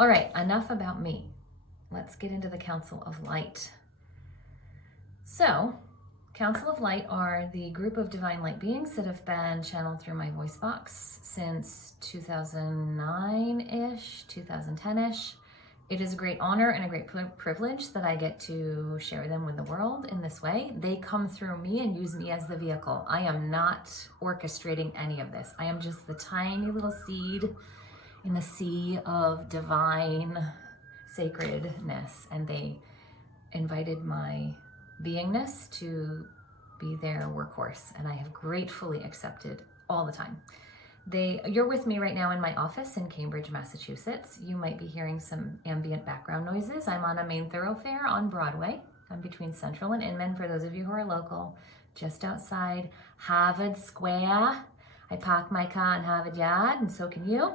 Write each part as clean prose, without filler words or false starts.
All right, enough about me. Let's get into the Council of Light. So, Council of Light are the group of divine light beings that have been channeled through my voice box since 2009-ish, 2010-ish. It is a great honor and a great privilege that I get to share them with the world in this way. They come through me and use me as the vehicle. I am not orchestrating any of this. I am just the tiny little seed in the sea of divine sacredness, and they invited my beingness to be their workhorse, and I have gratefully accepted all the time. You're with me right now in my office in Cambridge, Massachusetts. You might be hearing some ambient background noises. I'm on a main thoroughfare on Broadway. I'm between Central and Inman, for those of you who are local, just outside Harvard Square. I park my car in Harvard Yard, and so can you.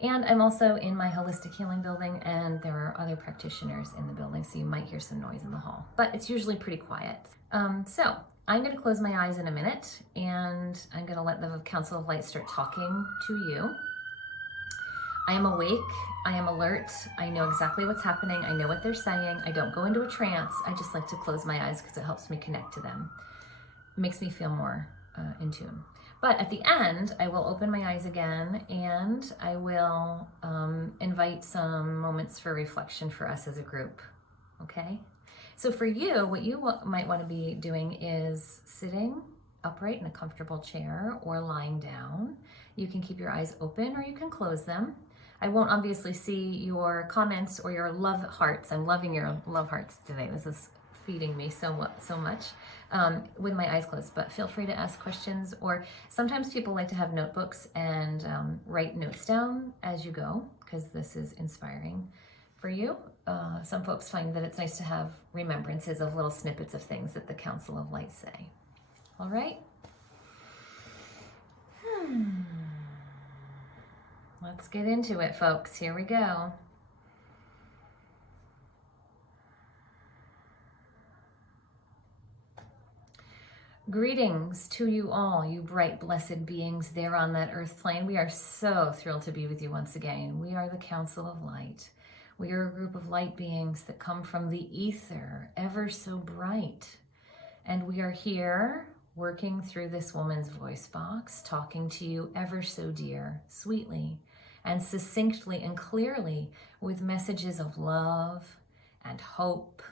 And I'm also in my holistic healing building, and there are other practitioners in the building, so you might hear some noise in the hall, but it's usually pretty quiet. So I'm going to close my eyes in a minute, and I'm going to let the Council of Light start talking to you. I am awake, I am alert, I know exactly what's happening, I know what they're saying. I don't go into a trance, I just like to close my eyes because it helps me connect to them. It makes me feel more in tune. But at the end, I will open my eyes again, and I will invite some moments for reflection for us as a group, okay? So for you, what you might want to be doing is sitting upright in a comfortable chair or lying down. You can keep your eyes open or you can close them. I won't obviously see your comments or your love hearts. I'm loving your love hearts today. This is feeding me so much with my eyes closed, but feel free to ask questions, or sometimes people like to have notebooks and write notes down as you go, because this is inspiring for you. Some folks find that it's nice to have remembrances of little snippets of things that the Council of Light say. All right? Let's get into it, folks. Here we go. Greetings to you all, you bright, blessed beings there on that earth plane. We are so thrilled to be with you once again. We are the Council of Light. We are a group of light beings that come from the ether, ever so bright. And we are here working through this woman's voice box, talking to you ever so dear, sweetly, and succinctly and clearly with messages of love and hope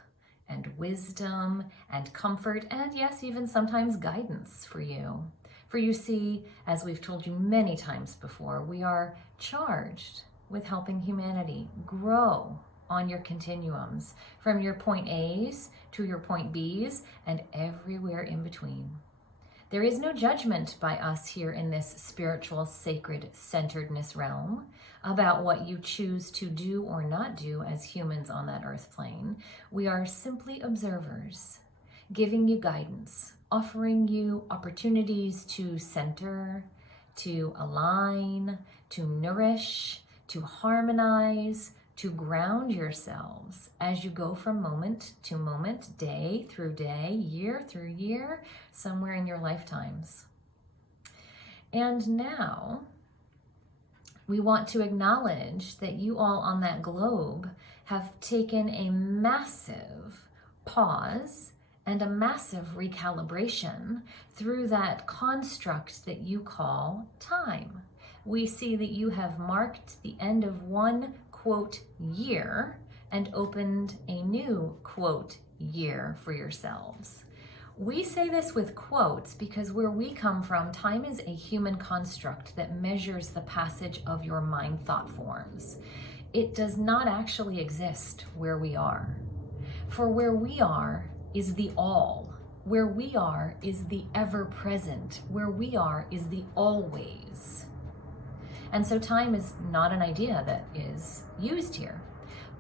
and wisdom and comfort, and yes, even sometimes guidance for you. For you see, as we've told you many times before, we are charged with helping humanity grow on your continuums, from your point A's to your point B's and everywhere in between. There is no judgment by us here in this spiritual, sacred centeredness realm about what you choose to do or not do as humans on that earth plane. We are simply observers, giving you guidance, offering you opportunities to center, to align, to nourish, to harmonize, to ground yourselves as you go from moment to moment, day through day, year through year, somewhere in your lifetimes. And now, we want to acknowledge that you all on that globe have taken a massive pause and a massive recalibration through that construct that you call time. We see that you have marked the end of one, quote, year and opened a new, quote, year for yourselves. We say this with quotes because where we come from, time is a human construct that measures the passage of your mind thought forms. It does not actually exist where we are. For where we are is the all. Where we are is the ever present. Where we are is the always. And so time is not an idea that is used here.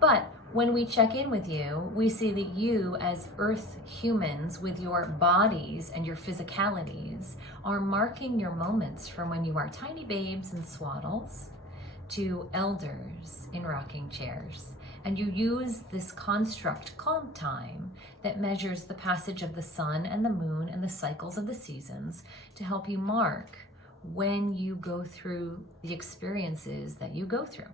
But when we check in with you, we see that you as earth humans with your bodies and your physicalities are marking your moments from when you are tiny babes in swaddles to elders in rocking chairs. And you use this construct called time that measures the passage of the sun and the moon and the cycles of the seasons to help you mark when you go through the experiences that you go through.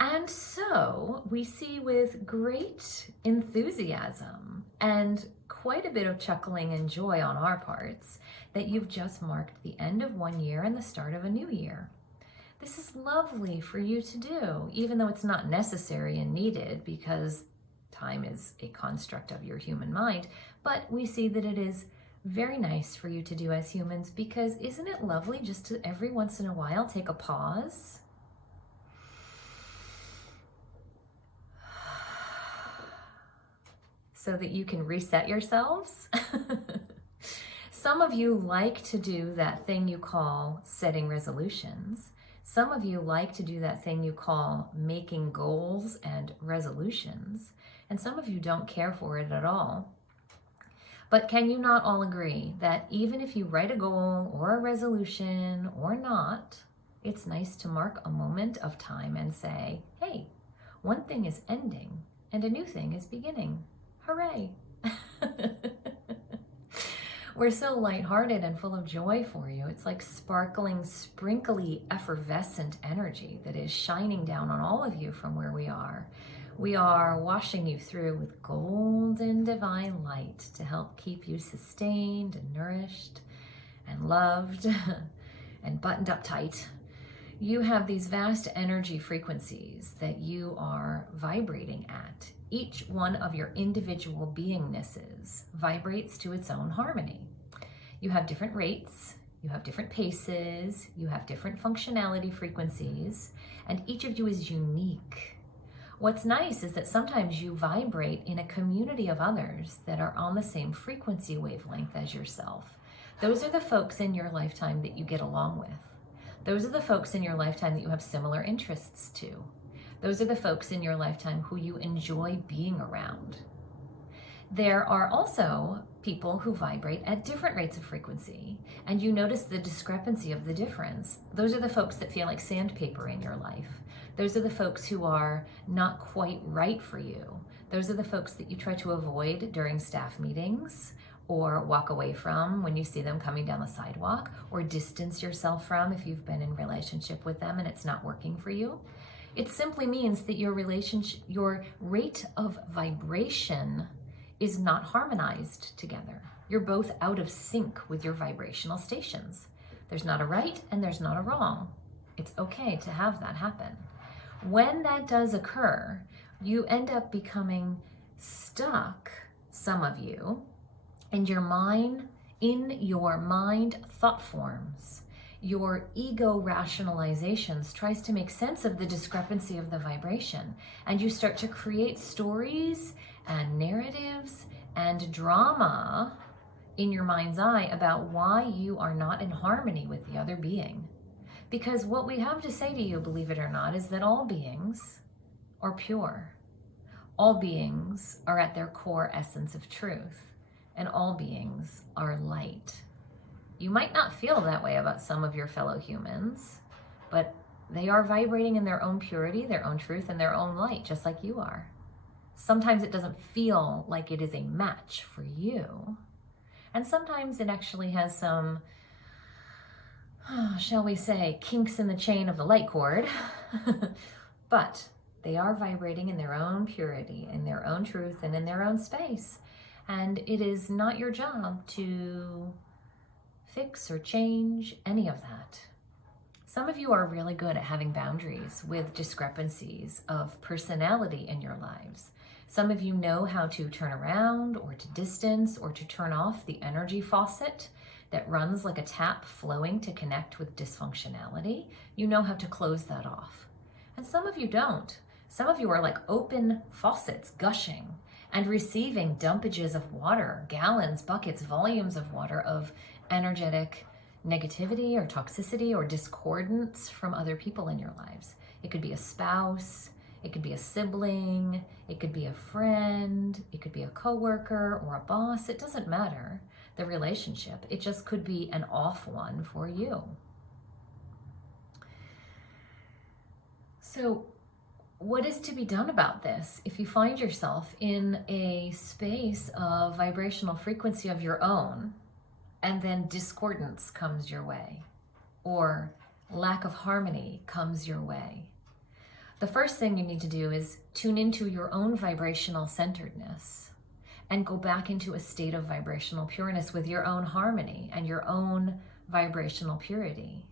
And so we see with great enthusiasm and quite a bit of chuckling and joy on our parts that you've just marked the end of one year and the start of a new year. This is lovely for you to do, even though it's not necessary and needed because time is a construct of your human mind. But we see that it is very nice for you to do as humans, because isn't it lovely just to every once in a while take a pause? So that you can reset yourselves. Some of you like to do that thing you call setting resolutions. Some of you like to do that thing you call making goals and resolutions. And some of you don't care for it at all. But can you not all agree that even if you write a goal or a resolution or not, it's nice to mark a moment of time and say, hey, one thing is ending and a new thing is beginning. Hooray! We're so lighthearted and full of joy for you. It's like sparkling, sprinkly, effervescent energy that is shining down on all of you from where we are. We are washing you through with golden divine light to help keep you sustained and nourished and loved and buttoned up tight. You have these vast energy frequencies that you are vibrating at. Each one of your individual beingnesses vibrates to its own harmony. You have different rates, you have different paces, you have different functionality frequencies, and each of you is unique. What's nice is that sometimes you vibrate in a community of others that are on the same frequency wavelength as yourself. Those are the folks in your lifetime that you get along with. Those are the folks in your lifetime that you have similar interests to. Those are the folks in your lifetime who you enjoy being around. There are also people who vibrate at different rates of frequency, and you notice the discrepancy of the difference. Those are the folks that feel like sandpaper in your life. Those are the folks who are not quite right for you. Those are the folks that you try to avoid during staff meetings, or walk away from when you see them coming down the sidewalk, or distance yourself from if you've been in relationship with them and it's not working for you. It simply means that your rate of vibration is not harmonized together. You're both out of sync with your vibrational stations. There's not a right and there's not a wrong. It's okay to have that happen. When that does occur, you end up becoming stuck, some of you, in your mind thought forms. Your ego rationalizations tries to make sense of the discrepancy of the vibration, and you start to create stories and narratives and drama in your mind's eye about why you are not in harmony with the other being. Because what we have to say to you, believe it or not, is that all beings are pure. All beings are at their core essence of truth, and all beings are light. You might not feel that way about some of your fellow humans, but they are vibrating in their own purity, their own truth, and their own light, just like you are. Sometimes it doesn't feel like it is a match for you. And sometimes it actually has some, shall we say, kinks in the chain of the light cord. But they are vibrating in their own purity, in their own truth, and in their own space. And it is not your job to fix or change any of that. Some of you are really good at having boundaries with discrepancies of personality in your lives. Some of you know how to turn around or to distance or to turn off the energy faucet that runs like a tap flowing to connect with dysfunctionality. You know how to close that off. And some of you don't. Some of you are like open faucets gushing and receiving dumpages of water, gallons, buckets, volumes of water of energetic negativity or toxicity or discordance from other people in your lives. It could be a spouse, it could be a sibling, it could be a friend, it could be a coworker or a boss. It doesn't matter, the relationship. It just could be an off one for you. So what is to be done about this if you find yourself in a space of vibrational frequency of your own, and then discordance comes your way, or lack of harmony comes your way? The first thing you need to do is tune into your own vibrational centeredness and go back into a state of vibrational pureness with your own harmony and your own vibrational purity.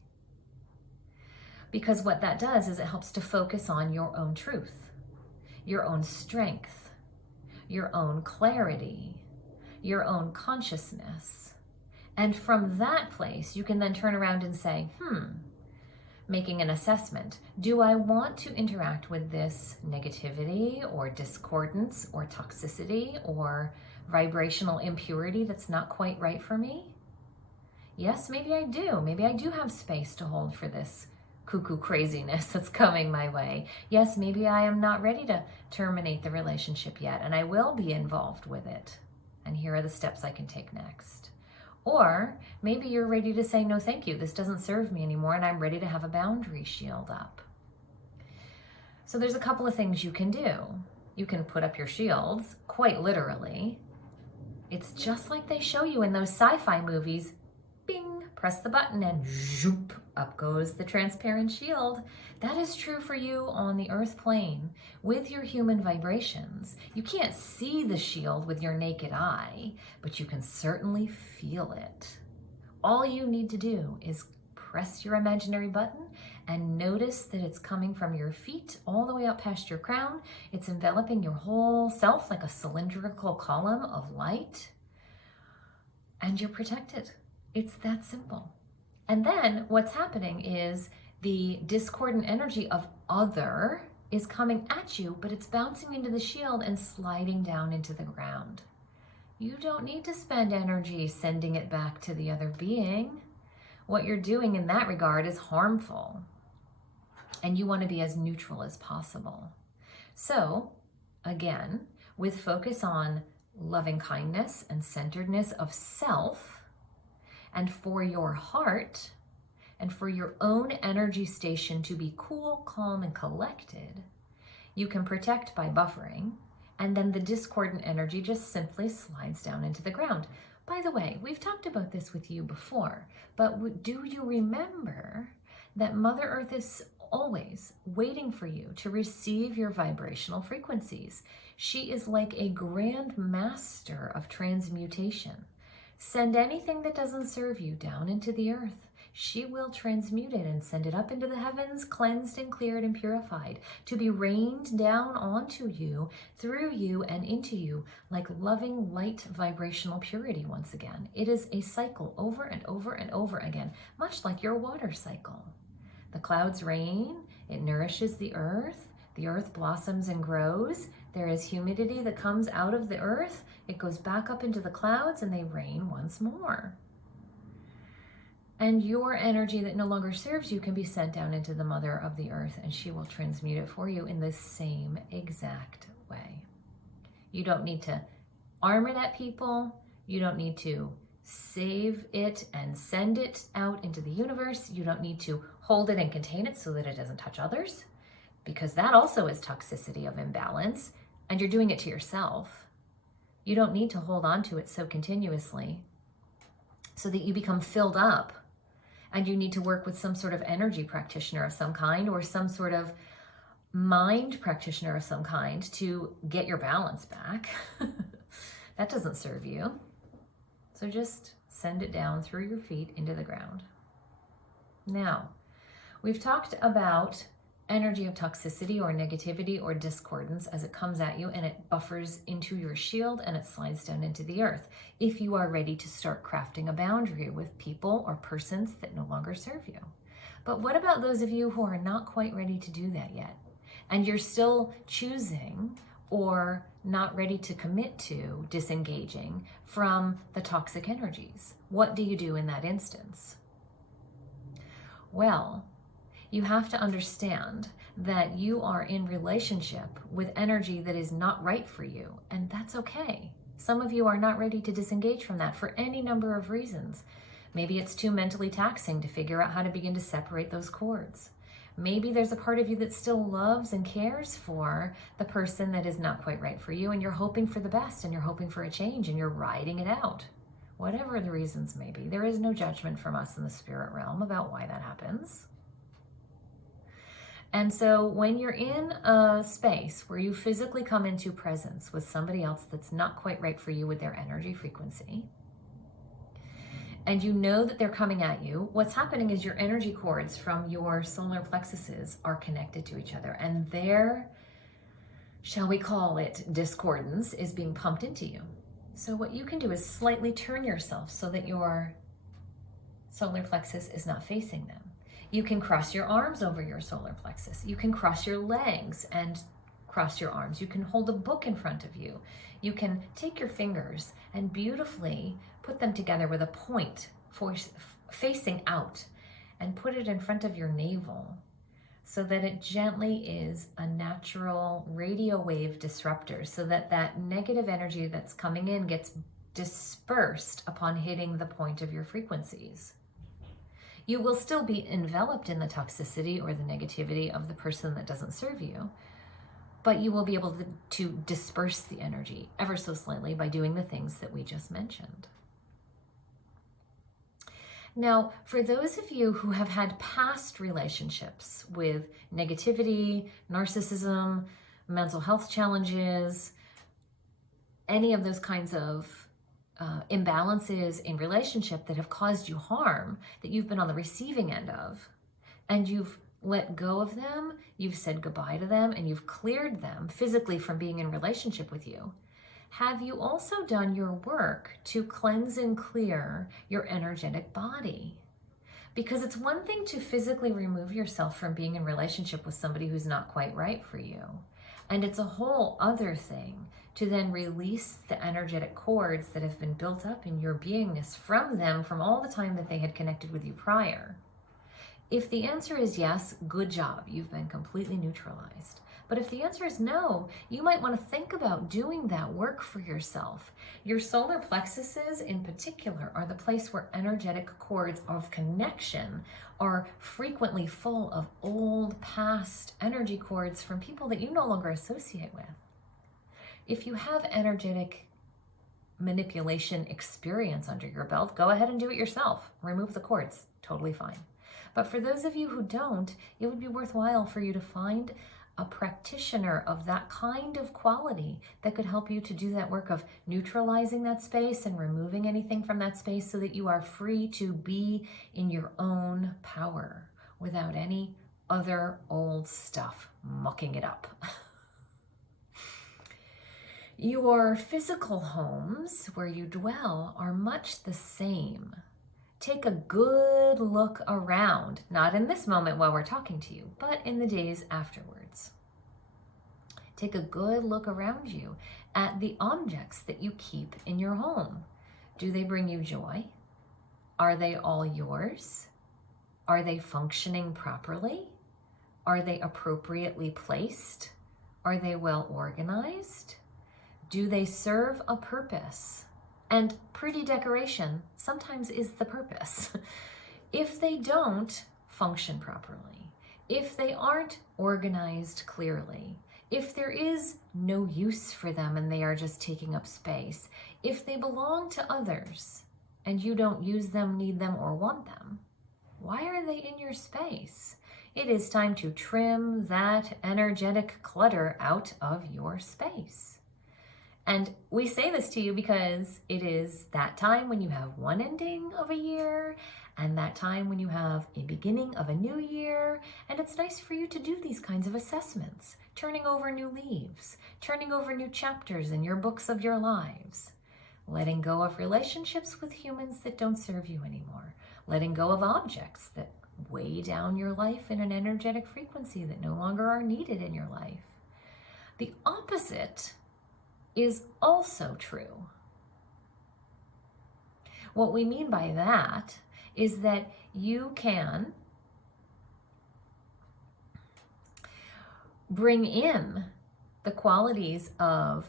Because what that does is it helps to focus on your own truth, your own strength, your own clarity, your own consciousness. And from that place, you can then turn around and say, making an assessment. Do I want to interact with this negativity or discordance or toxicity or vibrational impurity that's not quite right for me? Yes, maybe I do. Maybe I do have space to hold for this cuckoo craziness that's coming my way. Yes, maybe I am not ready to terminate the relationship yet, and I will be involved with it. And here are the steps I can take next. Or maybe you're ready to say, no, thank you. This doesn't serve me anymore, and I'm ready to have a boundary shield up. So there's a couple of things you can do. You can put up your shields, quite literally. It's just like they show you in those sci-fi movies. Bing, press the button and zoop, up goes the transparent shield. That is true for you on the earth plane with your human vibrations. You can't see the shield with your naked eye, but you can certainly feel it. All you need to do is press your imaginary button and notice that it's coming from your feet all the way up past your crown. It's enveloping your whole self like a cylindrical column of light, and you're protected. It's that simple. And then what's happening is the discordant energy of other is coming at you, but it's bouncing into the shield and sliding down into the ground. You don't need to spend energy sending it back to the other being. What you're doing in that regard is harmful, and you want to be as neutral as possible. So, again, with focus on loving kindness and centeredness of self, and for your heart, and for your own energy station to be cool, calm, and collected, you can protect by buffering, and then the discordant energy just simply slides down into the ground. By the way, we've talked about this with you before, but do you remember that Mother Earth is always waiting for you to receive your vibrational frequencies? She is like a grand master of transmutation. Send anything that doesn't serve you down into the earth. She will transmute it and send it up into the heavens, cleansed and cleared and purified, to be rained down onto you, through you, and into you like loving, light, vibrational purity once again. It is a cycle over and over and over again, much like your water cycle. The clouds rain, it nourishes the earth blossoms and grows. There is humidity that comes out of the earth. It goes back up into the clouds and they rain once more. And your energy that no longer serves you can be sent down into the Mother of the Earth, and she will transmute it for you in the same exact way. You don't need to arm it at people. You don't need to save it and send it out into the universe. You don't need to hold it and contain it so that it doesn't touch others, because that also is toxicity of imbalance, and you're doing it to yourself. You don't need to hold on to it so continuously so that you become filled up, and you need to work with some sort of energy practitioner of some kind or some sort of mind practitioner of some kind to get your balance back. That doesn't serve you. So just send it down through your feet into the ground. Now, we've talked about energy of toxicity or negativity or discordance as it comes at you, and it buffers into your shield and it slides down into the earth if you are ready to start crafting a boundary with people or persons that no longer serve you. But what about those of you who are not quite ready to do that yet, and you're still choosing or not ready to commit to disengaging from the toxic energies? What do you do in that instance? Well, you have to understand that you are in relationship with energy that is not right for you, and that's okay. Some of you are not ready to disengage from that for any number of reasons. Maybe it's too mentally taxing to figure out how to begin to separate those cords. Maybe there's a part of you that still loves and cares for the person that is not quite right for you, and you're hoping for the best, and you're hoping for a change, and you're riding it out. Whatever the reasons may be, there is no judgment from us in the spirit realm about why that happens. And so when you're in a space where you physically come into presence with somebody else that's not quite right for you with their energy frequency, and you know that they're coming at you, what's happening is your energy cords from your solar plexuses are connected to each other, and their, shall we call it, discordance is being pumped into you. So what you can do is slightly turn yourself so that your solar plexus is not facing them. You can cross your arms over your solar plexus. You can cross your legs and cross your arms. You can hold a book in front of you. You can take your fingers and beautifully put them together with a point facing out and put it in front of your navel so that it gently is a natural radio wave disruptor, so that that negative energy that's coming in gets dispersed upon hitting the point of your frequencies. You will still be enveloped in the toxicity or the negativity of the person that doesn't serve you, but you will be able to disperse the energy ever so slightly by doing the things that we just mentioned. Now, for those of you who have had past relationships with negativity, narcissism, mental health challenges, any of those kinds of imbalances in relationship that have caused you harm, that you've been on the receiving end of, and you've let go of them, you've said goodbye to them, and you've cleared them physically from being in relationship with you, have you also done your work to cleanse and clear your energetic body? Because it's one thing to physically remove yourself from being in relationship with somebody who's not quite right for you. And it's a whole other thing to then release the energetic cords that have been built up in your beingness from them from all the time that they had connected with you prior. If the answer is yes, good job, you've been completely neutralized. But if the answer is no, you might want to think about doing that work for yourself. Your solar plexuses in particular are the place where energetic cords of connection are frequently full of old past energy cords from people that you no longer associate with. If you have energetic manipulation experience under your belt, go ahead and do it yourself. Remove the cords, totally fine. But for those of you who don't, it would be worthwhile for you to find a practitioner of that kind of quality that could help you to do that work of neutralizing that space and removing anything from that space so that you are free to be in your own power without any other old stuff mucking it up. Your physical homes where you dwell are much the same. Take a good look around, not in this moment while we're talking to you, but in the days afterwards. Take a good look around you at the objects that you keep in your home. Do they bring you joy? Are they all yours? Are they functioning properly? Are they appropriately placed? Are they well organized? Do they serve a purpose? And pretty decoration sometimes is the purpose. If they don't function properly, if they aren't organized clearly, if there is no use for them and they are just taking up space, if they belong to others and you don't use them, need them, or want them, why are they in your space? It is time to trim that energetic clutter out of your space. And we say this to you because it is that time when you have one ending of a year and that time when you have a beginning of a new year. And it's nice for you to do these kinds of assessments, turning over new leaves, turning over new chapters in your books of your lives, letting go of relationships with humans that don't serve you anymore, letting go of objects that weigh down your life in an energetic frequency that no longer are needed in your life. The opposite is also true. What we mean by that is that you can bring in the qualities of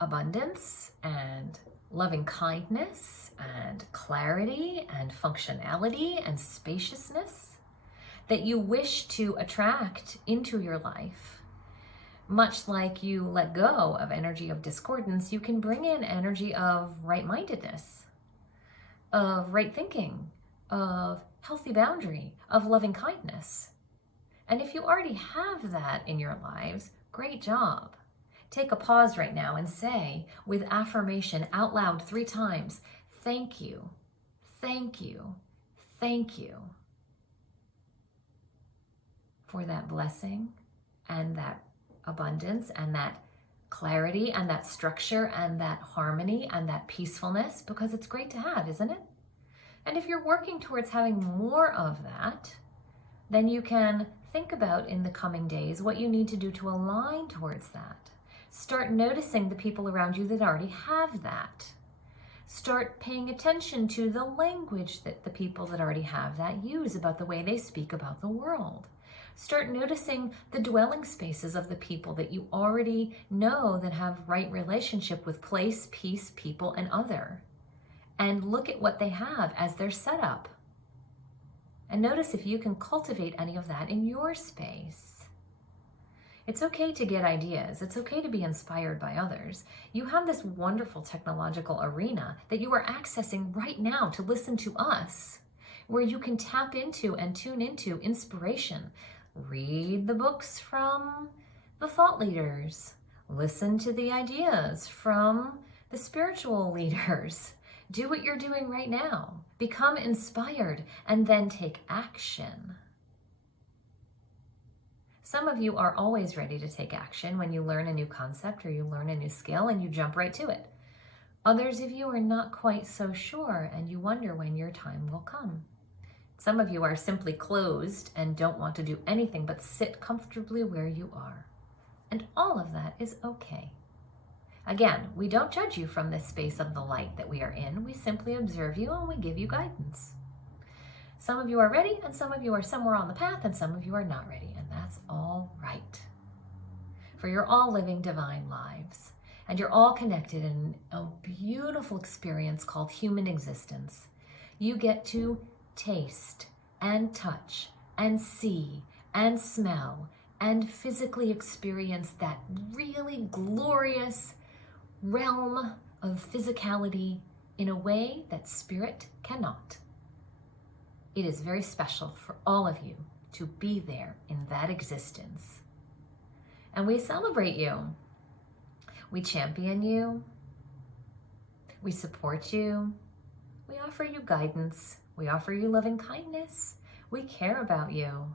abundance and loving kindness and clarity and functionality and spaciousness that you wish to attract into your life. Much like you let go of energy of discordance, you can bring in energy of right-mindedness, of right thinking, of healthy boundary, of loving kindness. And if you already have that in your lives, great job. Take a pause right now and say with affirmation out loud 3 times, thank you, thank you, thank you for that blessing and that abundance and that clarity and that structure and that harmony and that peacefulness, because it's great to have, isn't it? And if you're working towards having more of that, then you can think about in the coming days what you need to do to align towards that. Start noticing the people around you that already have that. Start paying attention to the language that the people that already have that use about the way they speak about the world. Start noticing the dwelling spaces of the people that you already know that have right relationship with place, peace, people, and other. And look at what they have as their setup. And notice if you can cultivate any of that in your space. It's okay to get ideas. It's okay to be inspired by others. You have this wonderful technological arena that you are accessing right now to listen to us, where you can tap into and tune into inspiration. Read the books from the thought leaders. Listen to the ideas from the spiritual leaders. Do what you're doing right now. Become inspired and then take action. Some of you are always ready to take action when you learn a new concept or you learn a new skill and you jump right to it. Others of you are not quite so sure and you wonder when your time will come. Some of you are simply closed and don't want to do anything but sit comfortably where you are. And all of that is okay. Again, we don't judge you from this space of the light that we are in. We simply observe you and we give you guidance. Some of you are ready and some of you are somewhere on the path and some of you are not ready, and that's all right. For you're all living divine lives and you're all connected in a beautiful experience called human existence. You get to taste and touch and see and smell and physically experience that really glorious realm of physicality in a way that spirit cannot. It is very special for all of you to be there in that existence. And we celebrate you. We champion you. We support you. We offer you guidance. We offer you loving kindness. We care about you.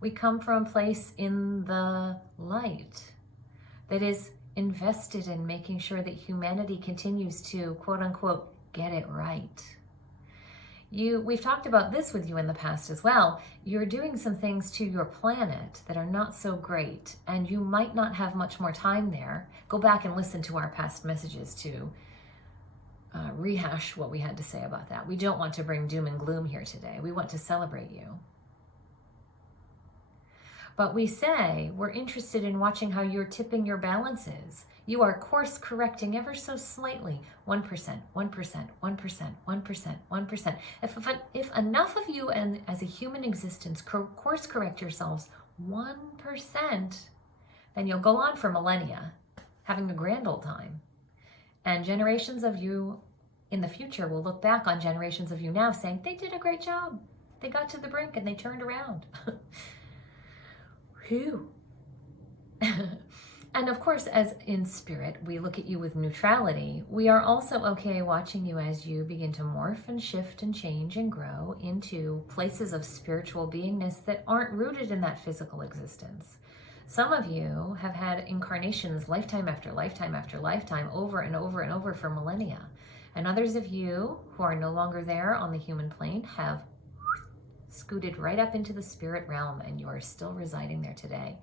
We come from a place in the light that is invested in making sure that humanity continues to, quote unquote, get it right. We've talked about this with you in the past as well. You're doing some things to your planet that are not so great, and you might not have much more time there. Go back and listen to our past messages to rehash what we had to say about that. We don't want to bring doom and gloom here today. We want to celebrate you. But we say we're interested in watching how you're tipping your balances. You are course correcting ever so slightly. 1%, 1%, 1%, 1%, 1%. If enough of you and as a human existence course correct yourselves 1%, then you'll go on for millennia, having a grand old time. And generations of you in the future will look back on generations of you now saying, they did a great job. They got to the brink and they turned around. Whew. And of course, as in spirit, we look at you with neutrality. We are also okay watching you as you begin to morph and shift and change and grow into places of spiritual beingness that aren't rooted in that physical existence. Some of you have had incarnations lifetime after lifetime after lifetime, over and over and over for millennia. And others of you who are no longer there on the human plane have scooted right up into the spirit realm, and you are still residing there today.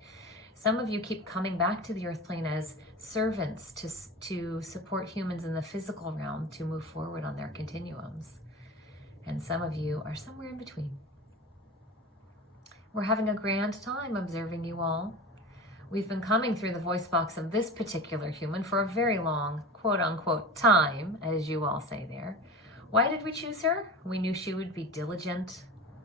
Some of you keep coming back to the earth plane as servants to support humans in the physical realm to move forward on their continuums. And some of you are somewhere in between. We're having a grand time observing you all. We've been coming through the voice box of this particular human for a very long, quote unquote, time, as you all say there. Why did we choose her? We knew she would be diligent,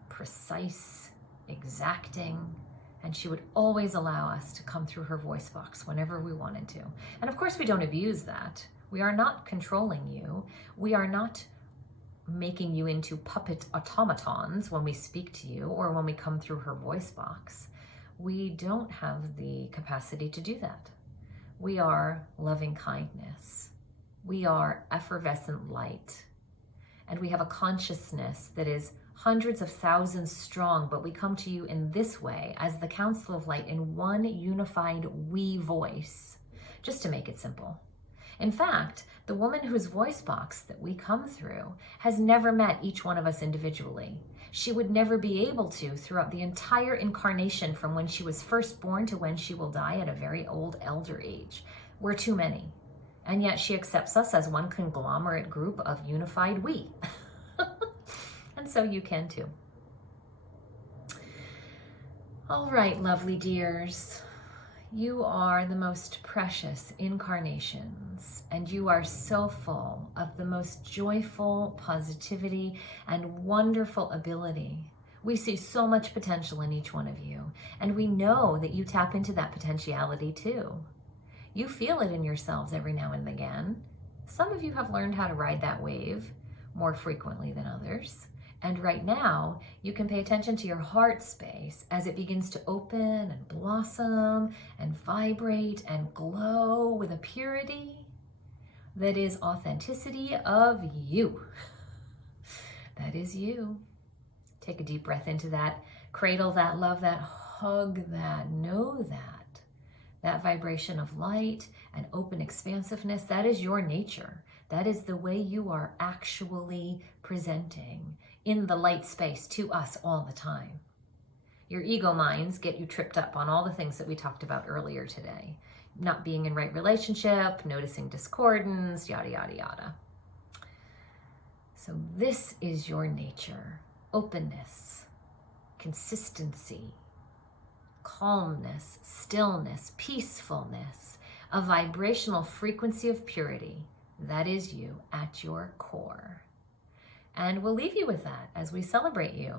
precise, exacting, and she would always allow us to come through her voice box whenever we wanted to. And of course, we don't abuse that. We are not controlling you. We are not making you into puppet automatons when we speak to you or when we come through her voice box. We don't have the capacity to do that. We are loving kindness. We are effervescent light. And we have a consciousness that is hundreds of thousands strong, but we come to you in this way as the Council of Light in one unified we voice, just to make it simple. In fact, the woman whose voice box that we come through has never met each one of us individually. She would never be able to throughout the entire incarnation from when she was first born to when she will die at a very old elder age. We're too many. And yet she accepts us as one conglomerate group of unified we. And so you can too. All right, lovely dears. You are the most precious incarnations, and you are so full of the most joyful positivity and wonderful ability. We see so much potential in each one of you, and we know that you tap into that potentiality too. You feel it in yourselves every now and again. Some of you have learned how to ride that wave more frequently than others. And right now, you can pay attention to your heart space as it begins to open and blossom and vibrate and glow with a purity that is authenticity of you. That is you. Take a deep breath into that. Cradle that, love that, hug that, know that. That vibration of light and open expansiveness, that is your nature. That is the way you are actually presenting in the light space to us all the time. Your ego minds get you tripped up on all the things that we talked about earlier today. Not being in right relationship, noticing discordance, yada, yada, yada. So this is your nature. Openness, consistency, calmness, stillness, peacefulness, a vibrational frequency of purity. That is you at your core. And we'll leave you with that as we celebrate you.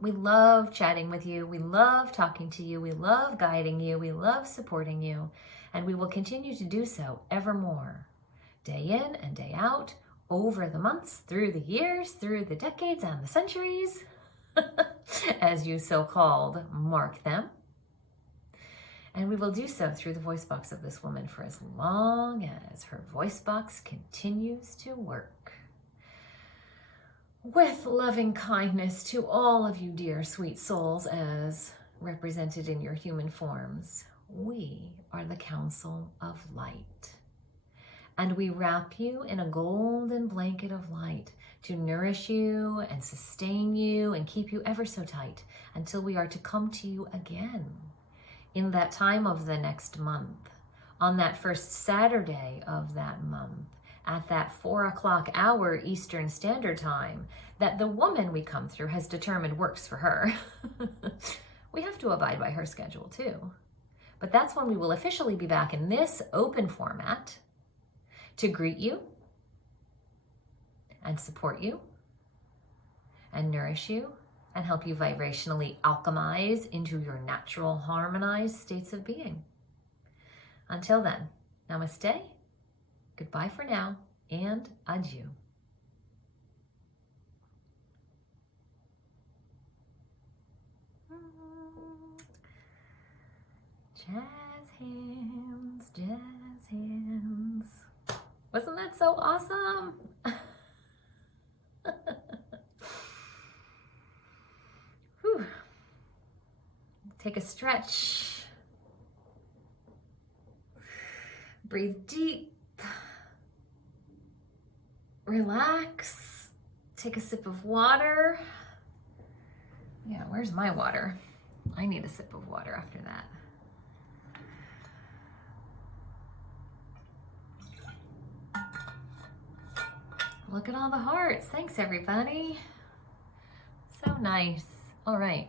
We love chatting with you. We love talking to you. We love guiding you. We love supporting you. And we will continue to do so evermore, day in and day out, over the months, through the years, through the decades and the centuries, as you so-called mark them. And we will do so through the voice box of this woman for as long as her voice box continues to work. With loving kindness to all of you dear sweet souls as represented in your human forms, we are the Council of Light. And we wrap you in a golden blanket of light to nourish you and sustain you and keep you ever so tight until we are to come to you again in that time of the next month, on that first Saturday of that month, at that 4 o'clock hour Eastern Standard Time that the woman we come through has determined works for her. We have to abide by her schedule too. But that's when we will officially be back in this open format to greet you and support you and nourish you and help you vibrationally alchemize into your natural harmonized states of being. Until then, namaste. Goodbye for now, and adieu. Jazz hands, jazz hands. Wasn't that so awesome? Whew. Take a stretch. Breathe deep. Relax, take a sip of water. Yeah, where's my water? I need a sip of water after that. Look at all the hearts. Thanks, everybody. So nice. All right.